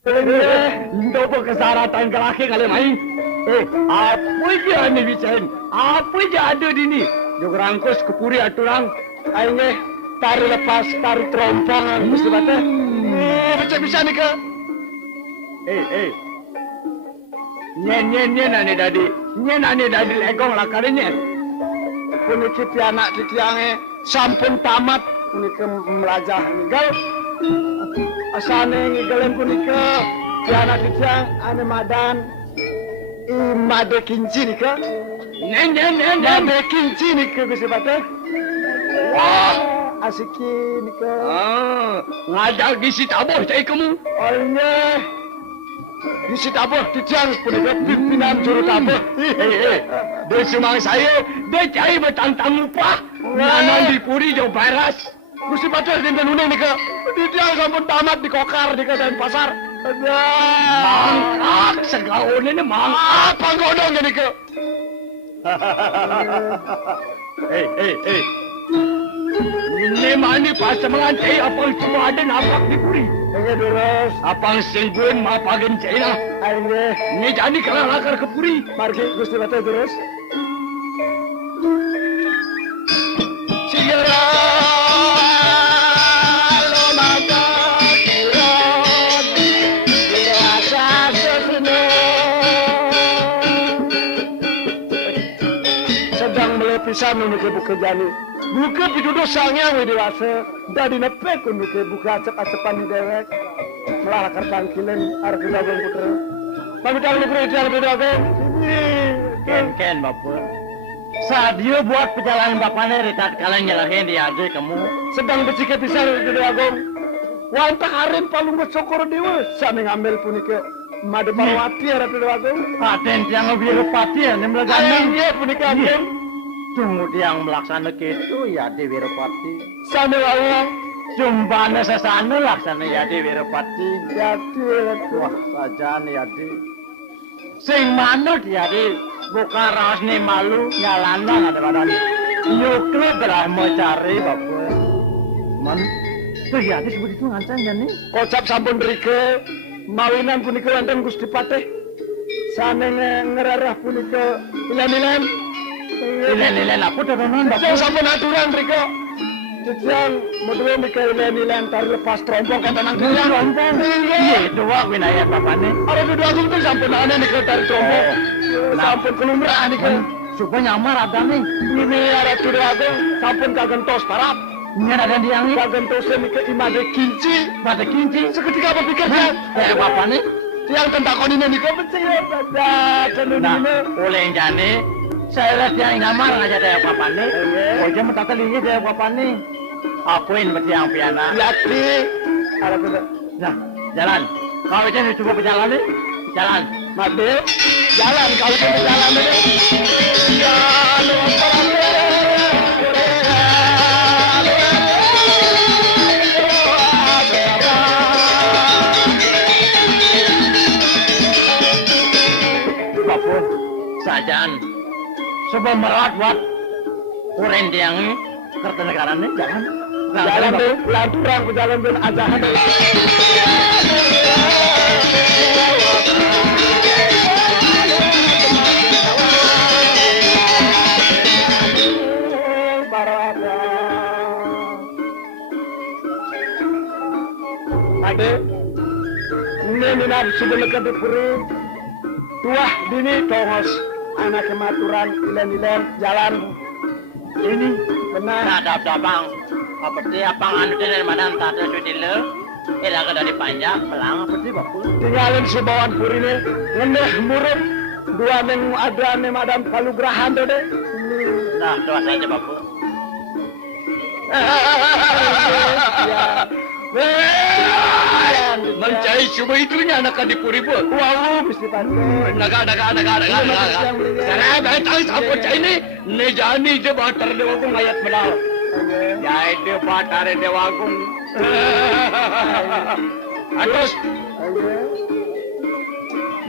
Ndopo kesaratan kelaki kali main. Apa dia ni bicain? Apa dia ada di ni? Jog rangkus kepuri aturang. Aingnya tarik lepas, tarik terompang. Mesti bata. Macam bisa ni ke? Nyen ane dadi. Nyen ane dadi legong lah karinya. Puni kiti anak kiti ange sampun tamat. Puni ke melajah ninggal. Asane ngigalen punika tiana kitiang ane madan imade kinci nika nen made kinci nika bisa bata wah asiki nika ngajak gisi taboh cai kamu olnya gisi taboh kitiang punika pimpinan juru taboh dia semang saya dia cai betantang lupa nanan dipuri jauh baras Gusti Pacar dinten uneng nika. Dia sampun tamat di kokar di keadaan pasar. Mangak segaone ne mangak panggodong nika. Ini mani pas mengantai apang cuma ada napak di puri. Enggak terus. Apang singgun mapagen cina. Ayo. Ini jadi kalau lakar ke puri. Margi Gusti Pacar terus. Pisan nu ke buka jani buka pidudo sangnya we dewasa da dinepe kun ke buka acep-acepan di dewek melah kertangkilen arep gabung putra pamit kali putra jalan beda ken bapak saat dia buat perjalanan bapaknya retat kalian nyalahin dia aja kamu sedang becike pisan di agung wantah harim palung sokor dewa sami ngambil punika Made Parwati arep di agung paten tiang Wirapati ya nemlagan iya punika agung Tunggu yang melaksanakan itu ya Dewi Wirapati. Sana wawang jumbana sesana laksana ya Dewi Wirapati. Jadi wah saja nih ya di. Sing manut ya di buka raos nih malu nyalana ada badan. Nyukre berah mau cari bapak. Man, tuh ya di sebut itu ngancang ya nih. Kocap sampun rike mawinan punika wonten Gusti Patih. Sana ngerarah punika ilan-ilan. Ilen aku teronan bapak. Sampun aturan Riko. Jejang model Riko ilen tar lepas trompong kan tenang dia trompong. Iya dua winaya bapane. Ada dua aku tuh sampun ana Riko tar trompong. Sampun kelumrah Riko. Supaya nyamar ada nih. Ini ada dua aku sampun kagentos parap. Ini ada diang kagentos Riko imade kinci. Made kinci. Seketika apa pikirnya? Kayak bapane. Yang tentakon ini Riko percaya pada cenunine. Oleh jane saya lihat yang ngamar aja deh apa nih. Oh dia mentata linya deh apa nih. Akuin berarti yang piana. Yati. Ada tuh. Nah jalan. Kau itu coba berjalan nih. Jalan. Made. Jalan. Kau itu berjalan nih. Bapun. Sajaan. Sebab merawat buat orang yang kertanegara ini jangan jalan deh lanturang ke jalan deh ajahan deh ade ini nafsu dekat di puri tuah dini tongos anak kematuran ilen-ilen jalan ini benar ada bang apa sih apang anu dari mana tata sudile ila ke dari panjang pelang apa sih bapak tinggalin si bawan purine ngendeh murid dua neng ada ane madam palugrahan tuh deh nah doa saja bapak mencari cuma itunya anak di puribut. Wow, mesti pandai. Naga. Saya tahu siapa cai ini. Nejani je batar dewa kung ayat medal. Jai de batar dewa kung. Atas.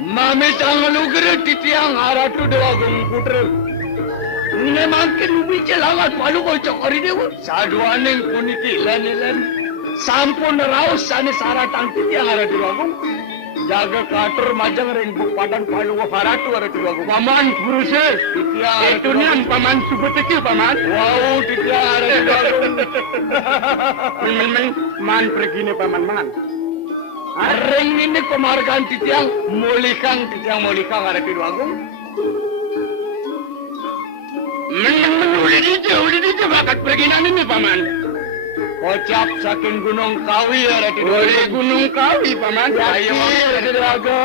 Mami tangan lugre titiang aratu dewa kung putra. Ini makin ubi celangat palu kau cokori dewa. Saduaning puniti ilan. Sampun raus sani saratang titi yang ada di ruang jaga katur majang ring padan palu haratu aratu aku paman puruse itu nian paman subetiki paman wow tidak aratu aku man pergi nih paman man ring ini pemargaan titiang mulikang aratu aku udah di bakat pergi nih paman kocap saking Gunung Kawi aratu Gunung Kawi paman ayo aratu aku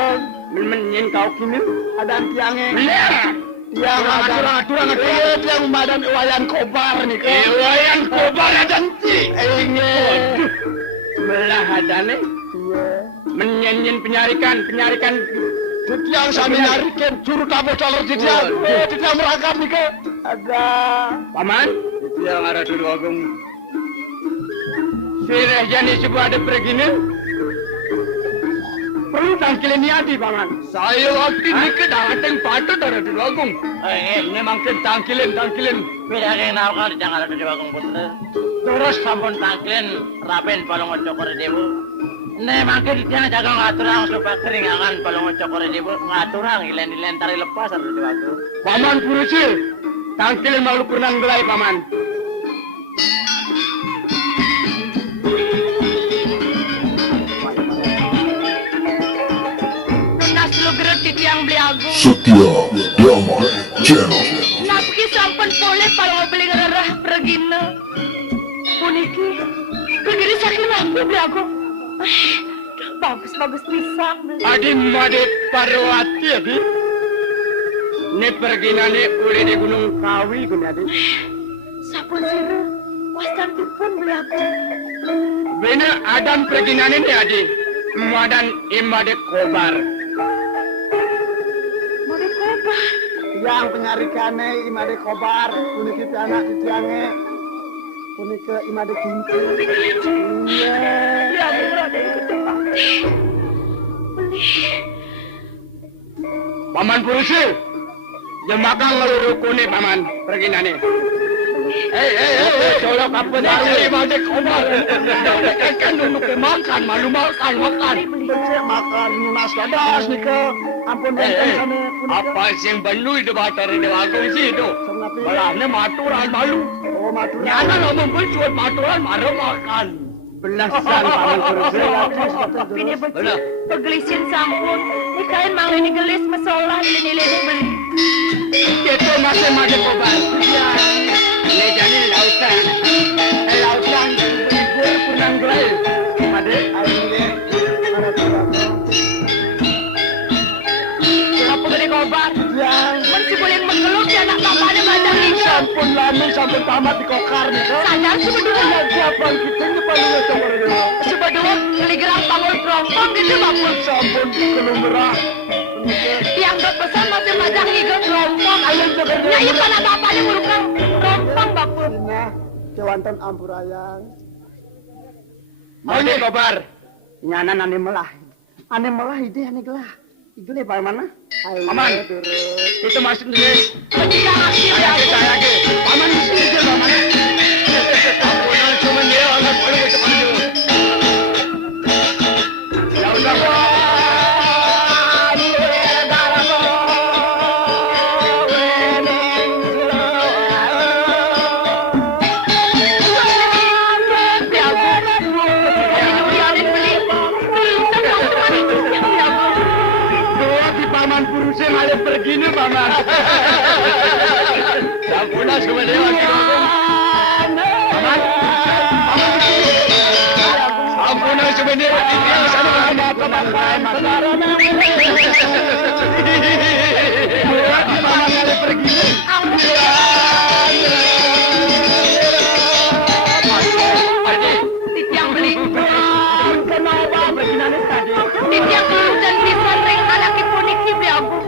menyen kau kini ada tiangnya tiang aturang tiang madan wayan kobar nih wayan kobar ada ti waduh belah adane menyen penyarikan tiang sambil nyarikan curut apa color tiang merangkap nih ke ada paman tiang aratu agung sireh jani sebuah ada perginin perlu tangkilin niati paman saya waktu ini ke datang patut aratu agung memang ke tangkilin beda kayak nakal di jangan aratu agung putra terus sampun tangkilin rapen palongo cokor debu memang ke jangan jaga ngaturang supaya keringangan palongo cokor debu ngaturang ilen tari lepas aratu agung paman purusi tangkilin malu pernang gelai paman yang beli agung Setia Damai Channel. Napki sampun boleh kalau beli ngerah pergina puniki kegiri sakit lampu beli agung bagus bisa adi madet parwati adi ne pergina ne ule di Gunung Kawi guna adi sampun siru wasan pun beli agung bener adam pergina ne adi madan imade kobar yang penyarikannya imade kobar puniki anak titiange puniki imade kinci ya berada ikut tempat paman purusi jemakan ngelurukune paman perginane colok apa dari imade kobar kan dulu ke makan malu makan makan nunas dadas nih ke ampun apa sing benui de batar de agung sih itu balane maturan malu maturan nyana ngomong cuat maturan marah makan belasan paman tapi dia pegelisin sampun ikain mang ini gelis masalah nilai beli itu masih kobar ya ini jadi lautan gue pernah gerai made airnya kobar yang masih boleh mengeluh ya anak bapaknya macam ini sampun lami sampun tamat di kokar nih sadar si berdua siapa kita ini paling coba dulu si berdua telegram panggul kerompong gitu mampun sampun kelumrah yang berpesan masih macam ini kerompong nyai pada bapaknya merupakan kerompong bapun kewantan ampurayang Mane kobar nyanan ane melah ide ane gelah Igule pak mana? Paman, itu masuk dulu. Saya lagi. Paman mesti dia paman. Ampun, cuma dia agak perlu cepat dulu. Ya udah. Pergi nih paman. Sampun semua dewa paman. Sampun semua dewa sana pergi. Titiang beli. Kenapa begini tadi? Titiang dan pisan ring anak puniki beli aku.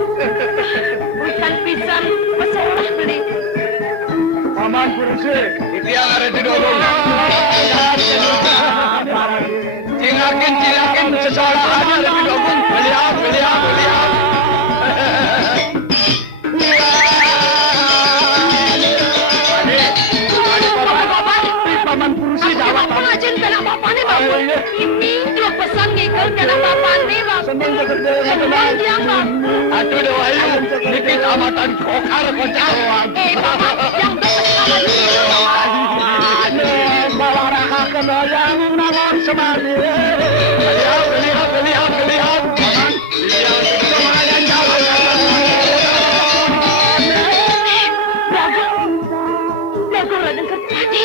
Bukan pisan masalah beli. Paman purusi, titiang ada di dorong. Cilakin sesalah ada di dorong. Beliau. Paman purusi jawab. Aku ngajin penak bapak nih bapak. Ini dua pesan nih Betul kena bapak nih bapak. Senang jagat dia yang Senang tiang bapak. Aduh dah ayo, dikit amatan kokar kocak. Bapak yang bersama dulu. bawa raka kena yang nangon semadi. Lihat. Paman, lihat itu mengayan jauh. Jago Raden Kertapati.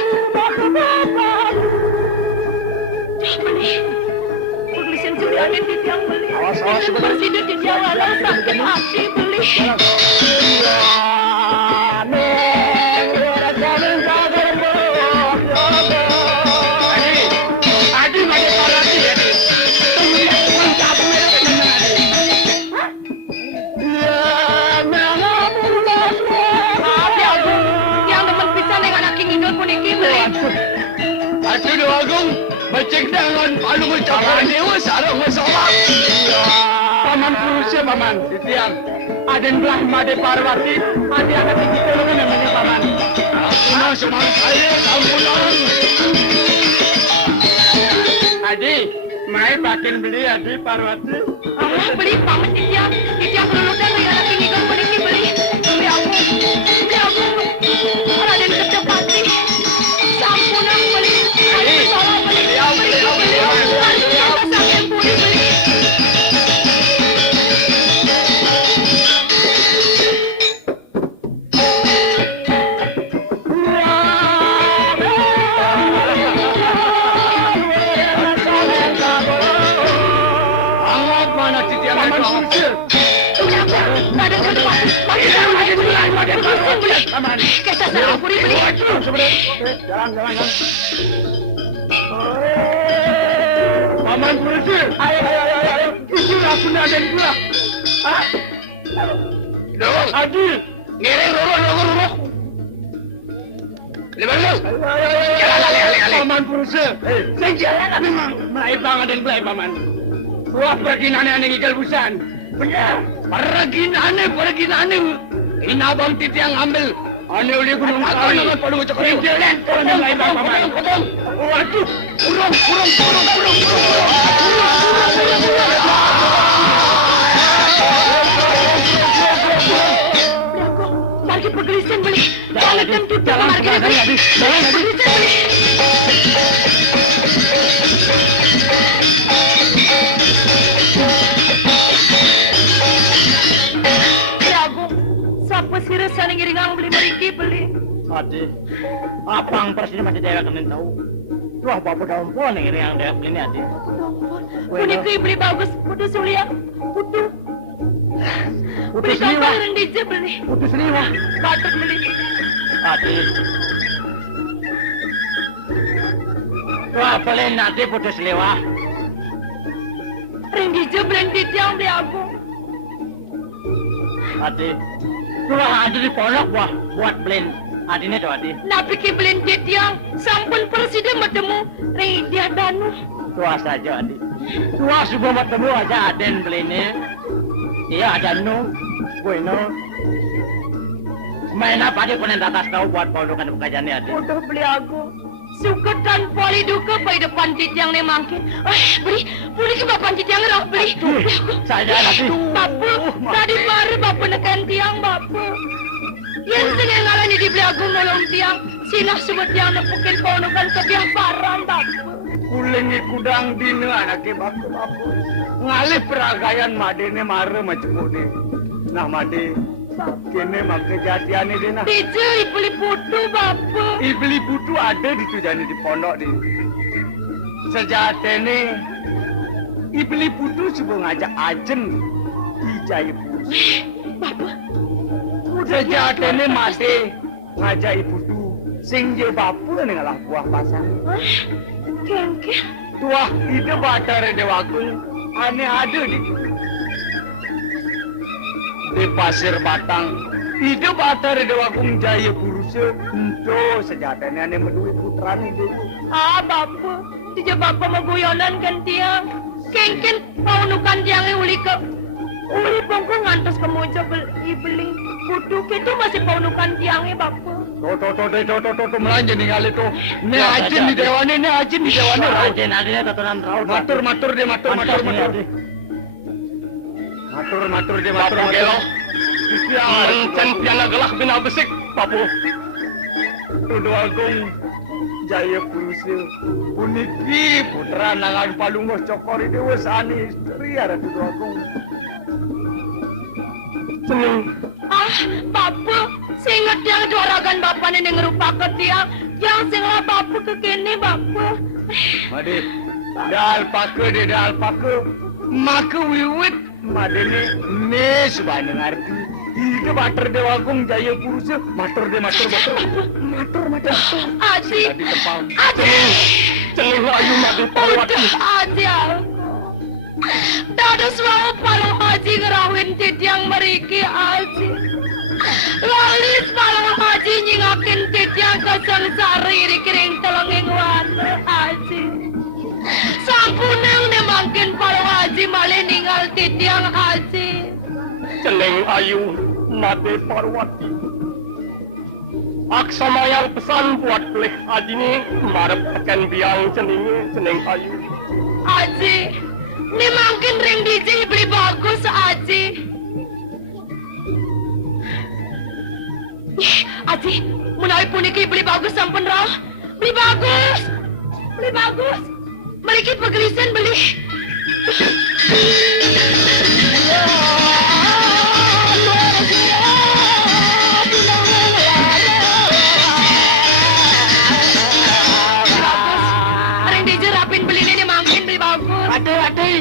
Beli. Pegelisian Julianin di tiang beli. Awas sebentar. Presiden di tiang alam sakit hati beli. Adi made parati Adi. Yang demen pisan yang anak ingin puniki beli. Aduh dah agung, macam dengan palu ucapan dewa sarang masalah. Paman Purusya paman di tiang. Aden belah Made Parwati, adi anak tinggi tolongan namanya paman. Ampunan semua saya, ampunan. Adi, mai bakin beli Adi Parwati. Allah beli paman di tiang kelulutan yang anak ingin puniki beli. Beli aku. Raden Kertapati. Sampunang beli. Ayo salah beli. Sakit pulih beli. Angat mana titian Paman itu? Purusya. Raden Kertapati. Makin beli. Paman. Kesah sarang puri beli. Jalan. Paman Purusya. Ayo. Itu rasanya Aden pula. Dorong, Adi. ngiring dorong. Lima. Ayo. Paman Purusya. Sing jalan apa? Mulai banget dan mulai paman. Wah perginane ane igal busan. Benar. Perginane. Ini abang titi yang ambil. Ane uli gunung kali. Dengan palu ucapan dewa. Jalan. Mulai paman. Waduh, kurang. Margi pegelisian beli. Jalan tentu margi beli. Pegelisian beli. Ragu. Siapa sih rasa ngiring ang beli meriki beli. Adi, apang presiden masih dewa kalian tahu? Wah, bapak daun pohon yang yang dewa ini Adi. Puniki beli bagus. Putu sulia. Putu. Beli kapal rendija beli. Putus liwa. Batuk beli. Adi. Wah, boleh nanti putus lewat. Rendija beli tiang beli aku. Adi, tulah ada di pondok buat blend. Adi ini tuh Adi. Napi ki beli tiang. Sampun presiden bertemu. Rendia danu. Tua saja Adi. Tua subuh bertemu aja Aden blendnya. Iya ada nu, gue nu. Main apa dia konen atas tahu buat pondokan pekerjaannya Adi. Udah beli aku. Suka dan poli duka pai depan titiang ni mangkin. Beli ke bapan titiang roh beli. Saya Adi. Bapak, tadi mari bapak nekan tiang bapak. Yang seneng ngalah ni dibeli aku nolong tiang. Sinah sebut tiang nepukin pondokan kebiah parang bapak. Kulingi kudang dina anake baku. Ngalih peragayan madene mare macam ni. Nah made kene make jatiane dina. Tije beli putu bapak. Ibli putu ada di tujane di pondok di. Sejatene ibli putu subuh ngajak ajen ijai putu. Bapak. Sejatene mate ngajak putu sing je bapu ni ngalah buah pasang. Kengke. Tuah itu batare dewaku ane ada di pasir batang. Itu batare dewaku jaya Purusya ento sejatane ane medui putrane dewa. Bapak. Tije bapak maguyonan kan tiang. Kengken paunukan tiangnya uli ke. Uli pongko ngantos kemuja beli putu. Itu masih paunukan tiangnya bapak. Tuh, melanja ningali tuh. Ini ajin di dewane, Aja nadine tatanan raut. Matur dia. Mencen piana gelak bina besik, Papu. Tuduh agung jaya purusil. Puniki putra nangan palungos cokori dewa sani istri ada tuduh agung. Seneng. Bapu, seingat yang juaragan bapak ini ngerupakan tiang, yang singlah bapu ke kini bapu. Made, dal pake, maka wiwit, madene ne subane ngarti. Ide mater dewa agung jaya purusil, mater. Aji, Celeng ayu made pawati. Aji, dada suara palang haji ngerawin titiang meriki Aji. Lalis palang haji nyingakin titiang kesengsari dikiring telenging warna Aji. Sampunang nemangkin palang haji malih ninggal titiang Aji. Celeng ayu made parwati. Aksamayang pesan buat pelih haji ni marep tekan biang ceneng ayu. Aji, ini mungkin ring DJ beli bagus, Aji. Aji, mulai puniki beli bagus sampun roh. Beli bagus. Mereka pegelisan beli. Ring DJ rapin beli ini mungkin beli bagus. Aduh, age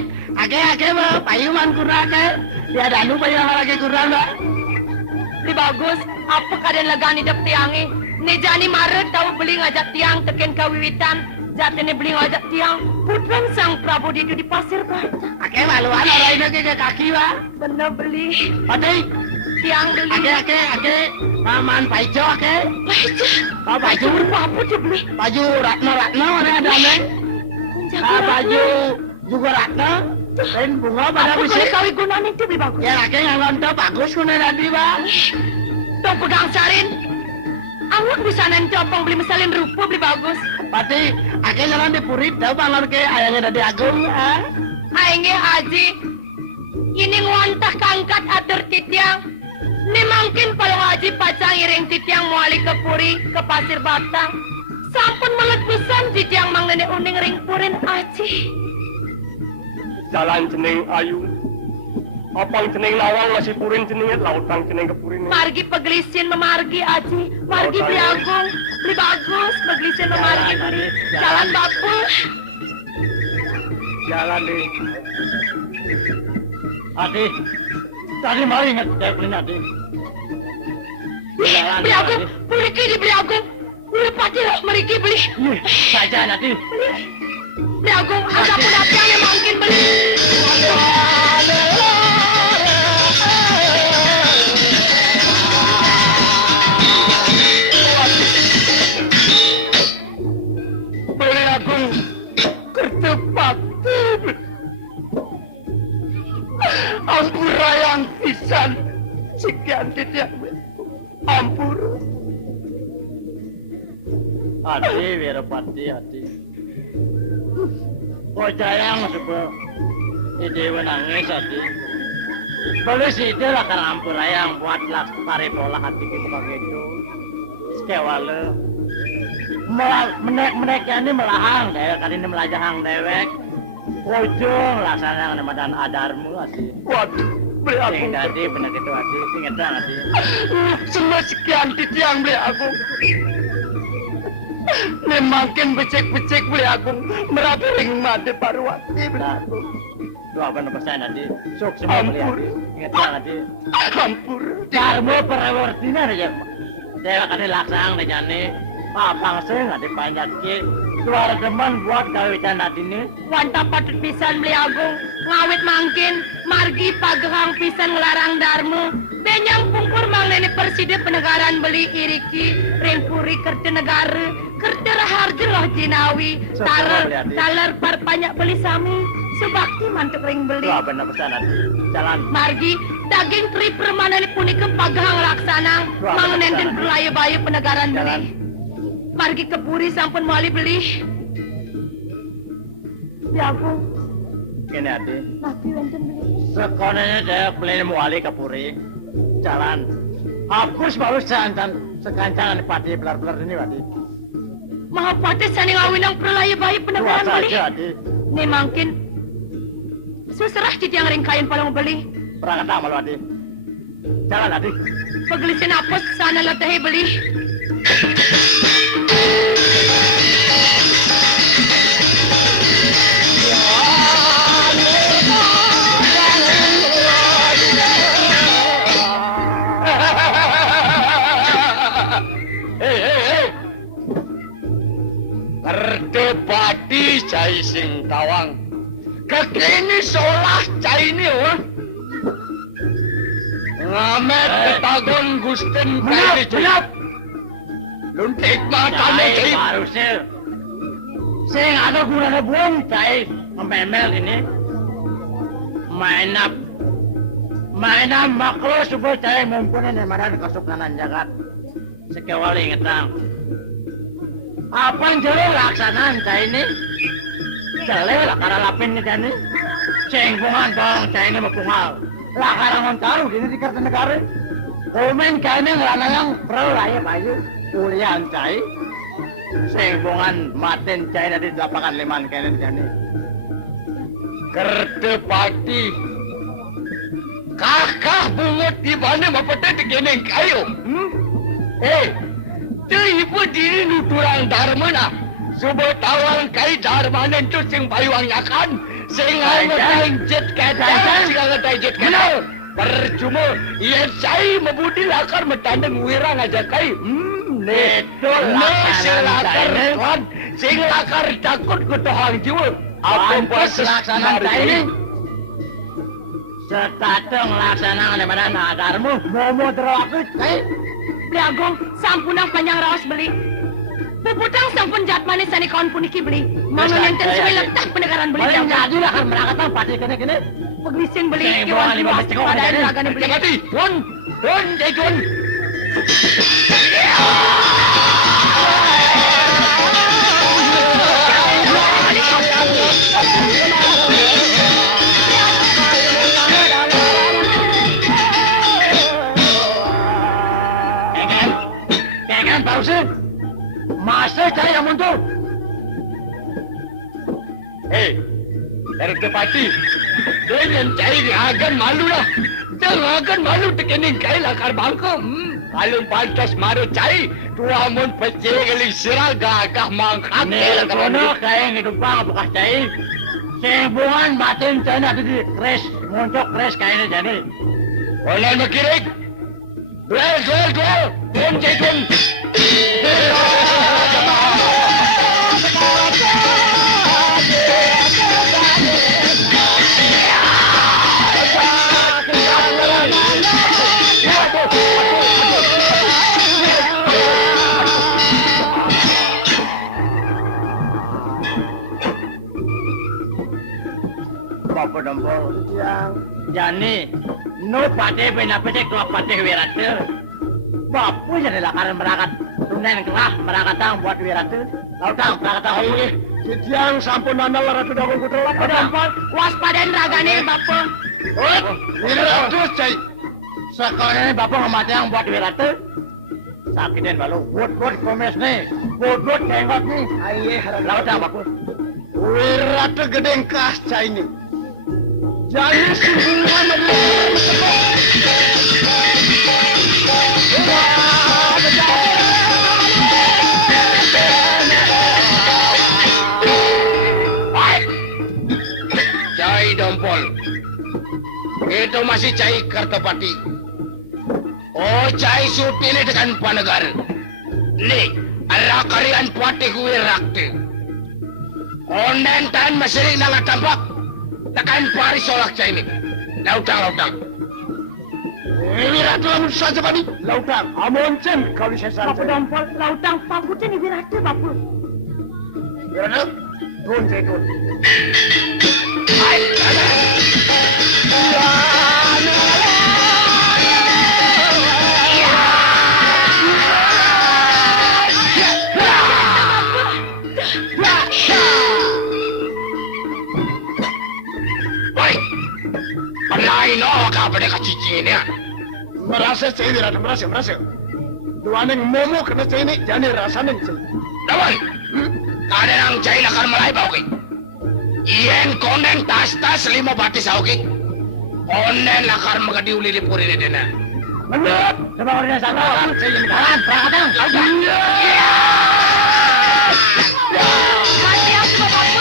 payungan kurang ke. Ya danu payungan lagi kurang dah. Beli bagus, apa kalian legani dap tiangi? Ni jani Maret tahu beli ngajak tiang teken kawiwitan. Jatene beli ngajak tiang. Putrang sang Prabu itu di pasir Bata. Ake maluan orang ini ke kaki wa. Bener beli. Ade, Tiang beli. ake. Paman Paijo ake. Baju apa dia beli? Baju Ratna mana ada neng? Baju juga Ratna. Dan bunga pada Apa boleh bisik. kawin gunaan itu beli bagus? Ya ake yang nonton bagus kuna tadi bang. Tuh pegang sarin. Awak bisa nanti opong beli mesalin rupa beli bagus. Pati ake jalan di Purit dah bang ke ayahnya dari Agung. Aingnya Haji. Ini nguantah kangkat atur titiang. Ini mungkin kalau Haji pacang iring titiang muali ke Puri, ke Pasir Batang. Sampun melet pisan titiang mang nenek uning ring purin Haji. Jalan ceneng ayu. Apang ceneng lawang masih purin cenengnya lautang ceneng ke purin. Margi pegelisin memargi Haji. Margi beli agung, beli bagus, pegelisin memargi. Jalan bapu. Jalan deh. Ade, tadi mau ingat saya beli ade. Beli agung, beli kini beli agung. Beli pati lah, meriki beli. Saja nanti. Beli agung, ada pun apa yang mungkin beli. Beli agung kercepat. Ampura yang pisan. Sekian tidak. Ampur. Ade, Wirapati, ade. Bocah yang sebel. Ide nangis ade. Boleh sih dia lah karena ampura yang buat lah pare bola hati kita begitu. Sekewale. Mereka ini melahang dewek, kali ini melajahang dewek. Ujung laksana yang namadan adarmu ade. Waduh. Beli agung. Ade benar itu ade, ingat ade. Semua sekian titiang beli agung. Nemakin becek-becek beli agung. Merapi ring made parwati beli agung. Dua persen ade. Sok semua beli ade. Ingat ade. Ampur. Darmo perawartina aja. Saya akan laksang aja nih. Papang saya nggak dipanjat ki. Suara teman buat kawitan adine. Wanta patut pisan beli agung. Ngawit mangkin. Margi pagerang pisan ngelarang darmu. Benyang pungkur mang nenek persida penegaran beli iriki. Ringpuri kerja negara. Kerja raharja loh jinawi. Taler parpanyak beli sami. Subakti mantuk ring beli. Dua benar pesan ade. Jalan. Margi daging tri permana punika pagahang laksana mangunenten perlaya-baya penegaran beli. Margi kepuri sampun mali beli. Ya aku. Kene ade. Mati wonten beli. Sekonanya saya beli muali kapuri. Jalan. Hapus baru santan sekancangan pati belar-belar ini wadi. Mahapati sani ngawinang perlaya-baya penegaran Puasa beli. aja ade. Nih mangkin. Suserah citi yang ringkayan palang beli. Perangkat tak malu ade. Jalan ade. Paglisin apos sana latahi beli. Perdebati cai sing tawang. Kekini solah cai ini wah. Ngamet ketagon gusten kaya cai. Luntik matane Cai cai. baru sel. Sing ada gunanya buang cai mememel ini. Mainap makro supaya cai mempunyai nemaran kesukanan jagat. Sekewali ngetang. Apa yang jele laksanaan cai ini? Jele lakara lapin nih jani. Cengpungan dong cai ini mapungal. Lakara ngontaru gini di Kartanegara. Komen cai ini ngelanang perlu raya bayu. Kuliah cai. Cengpungan maten cai dari lapangan liman kaya ini jani. Kerdepati. Kakak bungut di mana mapatay tigineng kayo. Ibu diri nuturang dharmana. Subo tawang kay dharmanen to sing payuang yakan. Sing ngatay jet kaya sing ngatay jet kaya. Percuma, iya say mabudi lakar matandang wirang aja kay. Neto Lakar kan. Sing lakar takut kutohang jiwa. Apa Pantas pas laksanaan cai ini. Setatong laksanaan nemaran agarmu. Momo terawakit cai. Priagong, sampun ang panjang rawas beli. Puputang sampun jat manis sani kawan puniki beli. Mangunenten suwi letak penegaran beli. Paling jadi lah kan merakatan pati kene-kene. Paglising beli. Sing Iwan buang lima luas belas cekok pada ada ini. raga ni beli. Mati, Tuan, Jai Tuan. Kengan baru sih. Masa cai yang muncul. Kerdepati. Dengan cai agan malu lah. Jangan agan malu tekening kay lakar bangko. Kalau pantas maru cai, tuamun pecegeling sirah gagah mangkak. Nelkono kaya ngidupang bekas cai. Sembungan batin cai nanti di kres. Muncul kres kaya ini jadi. Wala makirig. Duel. Tuan Jai Tuan. Bapak dompol yang jani. No pate penapete kau pate wirate. Bapu jadi lakaran merakat. Tunen kelah merakatang buat wirate. Lautang merakatang hobi. Sitiang sampun nandal ratu dagun kutra. Pedampol, waspadain ragane bapak. Terus cai. Sekarang ini bapak ngematang buat wirate. Sakitin balu. Buat komes nih. Buat tengok nih. Aye harap. Lautang bapu. Wiratu gedeng kas cai ni. Jangan sungguhan adalah. Cai Dompol. Itu masih cai Kartapati. Oh cai supili dengan Panagar. Nih, ala karian pati kuwi rakti. Onden tan masih nala tampak. Tekan pari solak cai ini. Lautang. Ini ratu amun saja padi. Lautang, amoncen kalau saya saja. Bapak dompol, lautang paputin ibu ratu bapak. Ratu, tuan Jai Tuan. ini ya. Merasa saya tidak merasa. Duaneng momo kena saya ini jani rasanya saya. Dawan, kada nang cai lakar malay ba okay? Iyan konen tas limo batis okay? Konen lakar magadi uli puri ni dena. Menurut, Coba kau dia sana. Saya jadi kawan. Perangkatan. Mati aku bapakku.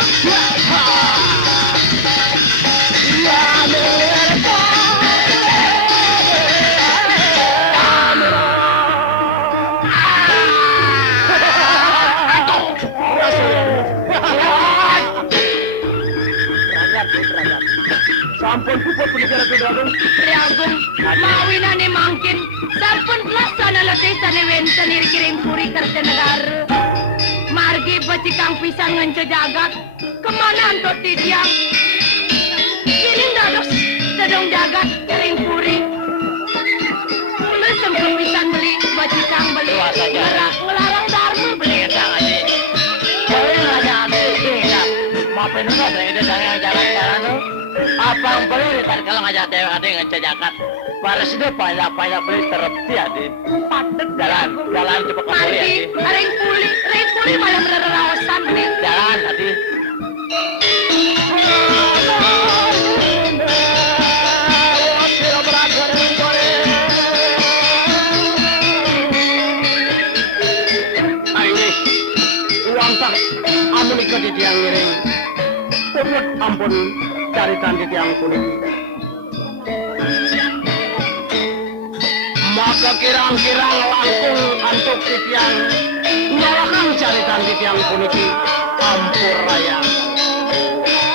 Sampun puput penjara ke dalam. Priagung, mawina ni mangkin. Sampun plasana latay sa niwenta ni kiring puri karta negara. Margi baci kang pisang nganca jagat. Kemana anto tidiang? Kining dados dadong jagat kiring puri. Mesem kepisan beli baci kang beli. Ngelarang dharma beli. Boleh nggak jadi? Maafin lu nggak ada yang jalan-jalan tuh. Apa yang beli ritar kalau ngajak dewa ada yang ngejajakan. Para sini banyak beli terpti adi. Padet jalan coba ke beli adi. Margi, reng puli malah mererawasan nih. Jalan adi. Uang tak amun ikut di tiang ngiring. Puput ampun caritan di tiang kuning. Maka kirang-kirang langkung antuk di tiang nyalakan caritan di tiang kuning ampur raya.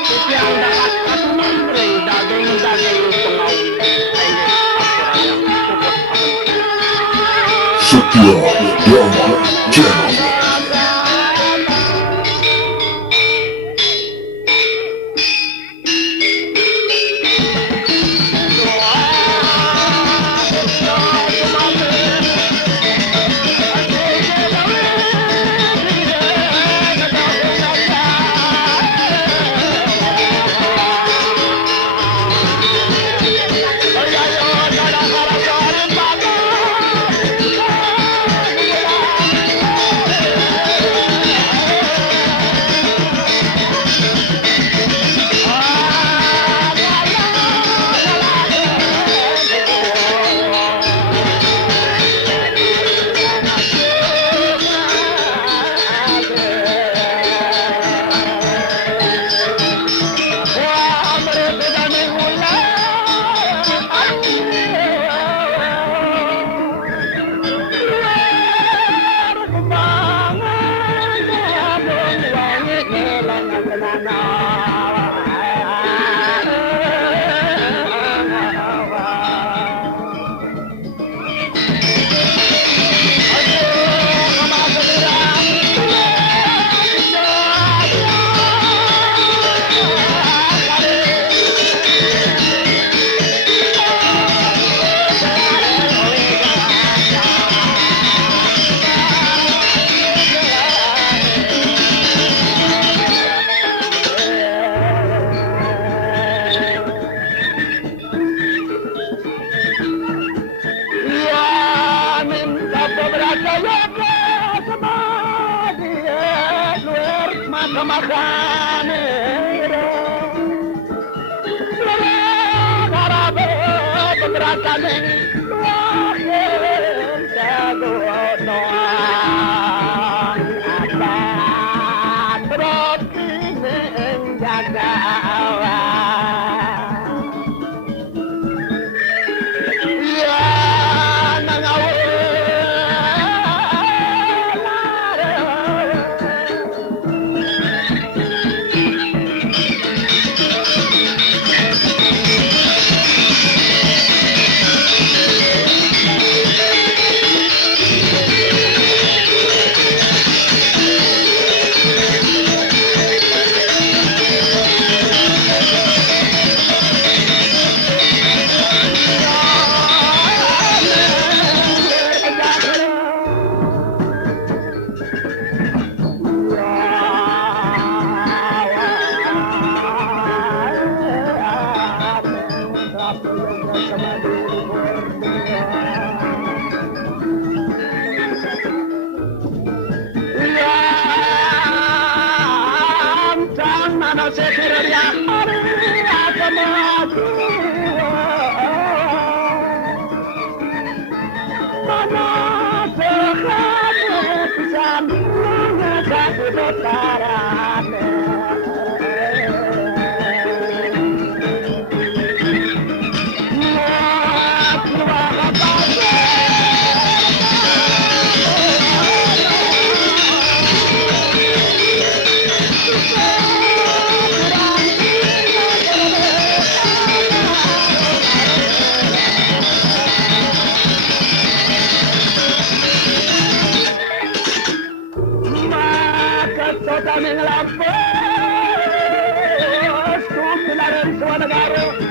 Di tiang dapat katunan ring daging pengawi. Ayo ampur raya puput ampun. Setia Damai Channel. tarane. Kami ngelampus, kumpilan semua negara.